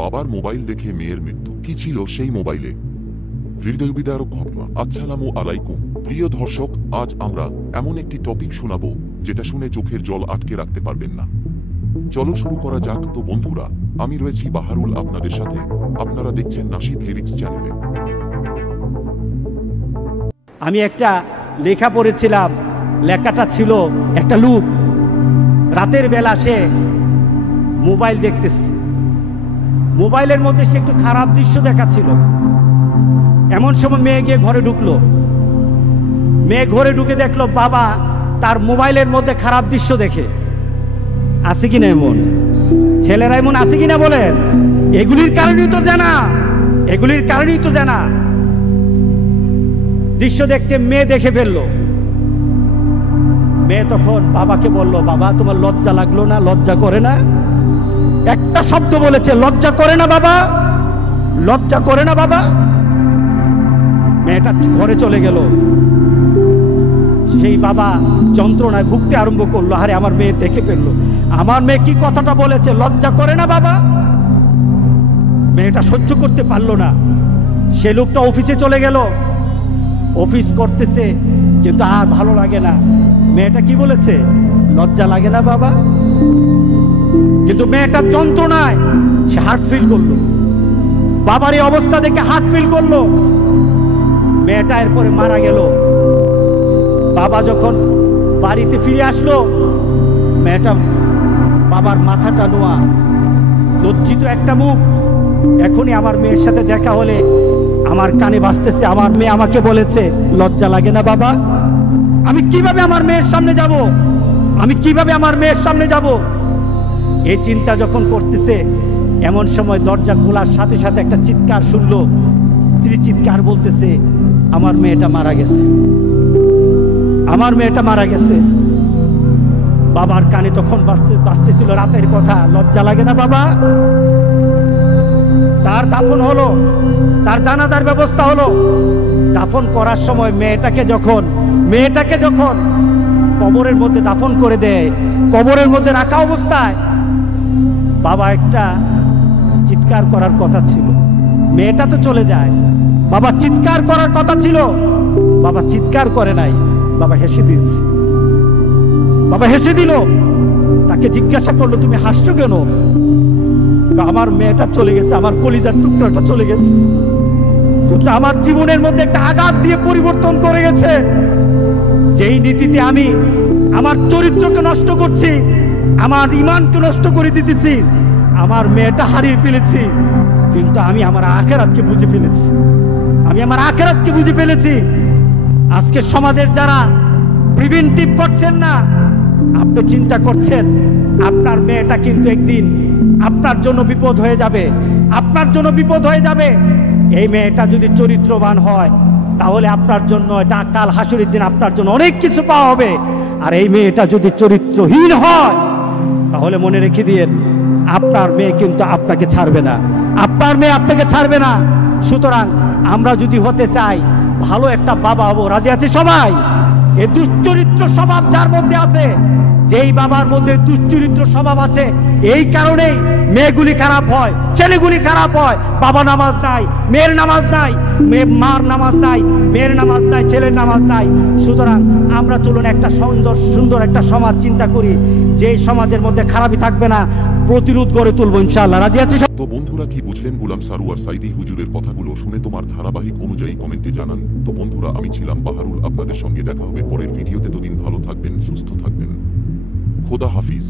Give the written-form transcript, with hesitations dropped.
বাবার মোবাইল দেখে মেয়ের মৃত্যু। কি ছিল সেই মোবাইলে? হৃদয়বিদারক ঘটনা। আসসালামু আলাইকুম প্রিয় দর্শক, আজ আমরা এমন একটি টপিক শোনাবো যেটা শুনে চোখের জল আটকে রাখতে পারবেন না। চলো শুরু করা যাক। তো বন্ধুরা, আমি রয়েছি বাহারুল আপনাদের সাথে। আপনারা দেখছেন নাশিদ লিরিক্স চ্যানেলে। আমি একটা লেখা পড়েছিলাম, লেখাটা ছিল একটা লোক রাতের বেলা সে মোবাইল দেখতেছে। মোবাইলের মধ্যে সে একটু খারাপ দৃশ্য দেখাচ্ছিল। এমন সময় মেয়ে গিয়ে ঘরে ঢুকলো। মেয়ে ঘরে ঢুকে দেখলো বাবা তার মোবাইলের মধ্যে খারাপ দৃশ্য দেখে। আছে কিনা এমন ছেলেরা? এমন আছে কিনা বলেন? এগুলির কারণেই তো জানা দৃশ্য দেখছে। মেয়ে দেখে ফেললো। মেয়ে তখন বাবাকে বলল, বাবা তোমার লজ্জা লাগলো না? লজ্জা করে না? একটা শব্দ বলেছে, লজ্জা করে না বাবা, লজ্জা করে না বাবা। মেয়েটা ঘরে চলে গেল। সেই বাবা যন্ত্রণায় ভুগতে আরম্ভ করলো। আরে আমার মেয়ে দেখে ফেললো। আমার মেয়ে কি কথাটা বলেছে, লজ্জা করে না বাবা? মেয়েটা সহ্য করতে পারলো না। সে লোকটা অফিসে চলে গেল। অফিস করতেছে, কিন্তু আর ভালো লাগে না। মেয়েটা কি বলেছে, লজ্জা লাগে না বাবা? কিন্তু মেয়েটার যন্ত্রণায় সে হার্ট ফিল করলো। বাবার এই অবস্থা দেখে হার্ট ফিল করলো। মেয়েটা এরপরে মারা গেল। বাবা যখন বাড়িতে ফিরে আসলো, মেয়েটা বাবার মাথাটা নোয়া, লজ্জিত একটা মুখ। এখনই আমার মেয়ের সাথে দেখা হলে আমার কানে বাজতেছে, আমার মেয়ে আমাকে বলেছে, লজ্জা লাগে না বাবা? আমি কিভাবে আমার মেয়ের সামনে যাব? আমি কিভাবে আমার মেয়ের সামনে যাব? এই চিন্তা যখন করতেছে, এমন সময় দরজা খোলার সাথে সাথে একটা চিৎকার শুনলো। স্ত্রী চিৎকার বলতেছে, আমার মেয়েটা মারা গেছে, আমার মেয়েটা মারা গেছে। বাবার কানে তখন বাজতেছিল রাতের কথা, লজ্জা লাগে না বাবা? তার দাফন হলো, তার জানাজার ব্যবস্থা হলো। দাফন করার সময় মেয়েটাকে যখন কবরের মধ্যে দাফন করে দেয়, কবরের মধ্যে রাখা অবস্থায় বাবা একটা চিৎকার করার কথা ছিল। মেয়েটা তো চলে যায়, বাবা চিৎকার করার কথা ছিল। বাবা চিৎকার করে নাই, বাবা হেসে দিয়েছে। বাবা হেসে দিল। তাকে জিজ্ঞাসা করলো, তুমি হাসছো কেন? আমার মেয়েটা চলে গেছে, আমার কলিজার টুকরাটা চলে গেছে, কিন্তু আমার জীবনের মধ্যে একটা আঘাত দিয়ে পরিবর্তন করে গেছে। যেই নীতিতে আমি আমার চরিত্রকে নষ্ট করছি, আমার ঈমানকে নষ্ট করে দিতেছি, আমার মেয়েটা হারিয়ে ফেলেছি, কিন্তু আমি আমার আখিরাতকে বুঝে ফেলেছি। আজকে সমাজের যারা প্রিভেন্টিভ করছেন না, আপনি চিন্তা করছেন আপনার মেয়েটা কিন্তু একদিন আপনার জন্য বিপদ হয়ে যাবে। এই মেয়েটা যদি চরিত্রবান হয়, তাহলে আপনার জন্য এটা কাল হাসরের দিন আপনার জন্য অনেক কিছু পাওয়া হবে। আর এই মেয়েটা যদি চরিত্রহীন হয়, তাহলে মনে রেখে দিয়েন, আপনার মেয়ে কিন্তু আপনাকে ছাড়বে না। সুতরাং আমরা যদি হতে চাই ভালো একটা বাবা হবো, রাজি আছে সবাই? এই দুশ্চরিত্র স্বভাব যার মধ্যে আছে, যেই বাবার মধ্যে দুশ্চরিত্র স্বভাব আছে, এই কারণেই মেয়েগুলি খারাপ হয়, ছেলেগুলি খারাপ হয়। বাবা নামাজ নাই, মেয়ের নামাজ নাই, মার নামাজ নাই, মেয়ের নামাজ নাই, ছেলের নামাজ নাই। সুতরাং আমরা চলুন একটা সুন্দর একটা সমাজ চিন্তা করি, যে সমাজের মধ্যে খারাপই থাকবে না, প্রতিরোধ গড়ে তুলবো ইনশাআল্লাহ। রাজি আছে? তো বন্ধুরা, কি বুঝলেন গোলাম সারোয়ার সাইদি হুজুরের কথাগুলো শুনে? তোমার ধারাবাহিক অনুযায়ী কমেন্টে জানান। তো বন্ধুরা, আমি ছিলাম বাহারুল, আপনাদের সঙ্গে দেখা হবে পরের ভিডিওতে। ততদিন ভালো থাকবেন, সুস্থ থাকবেন। খোদা হাফিজ।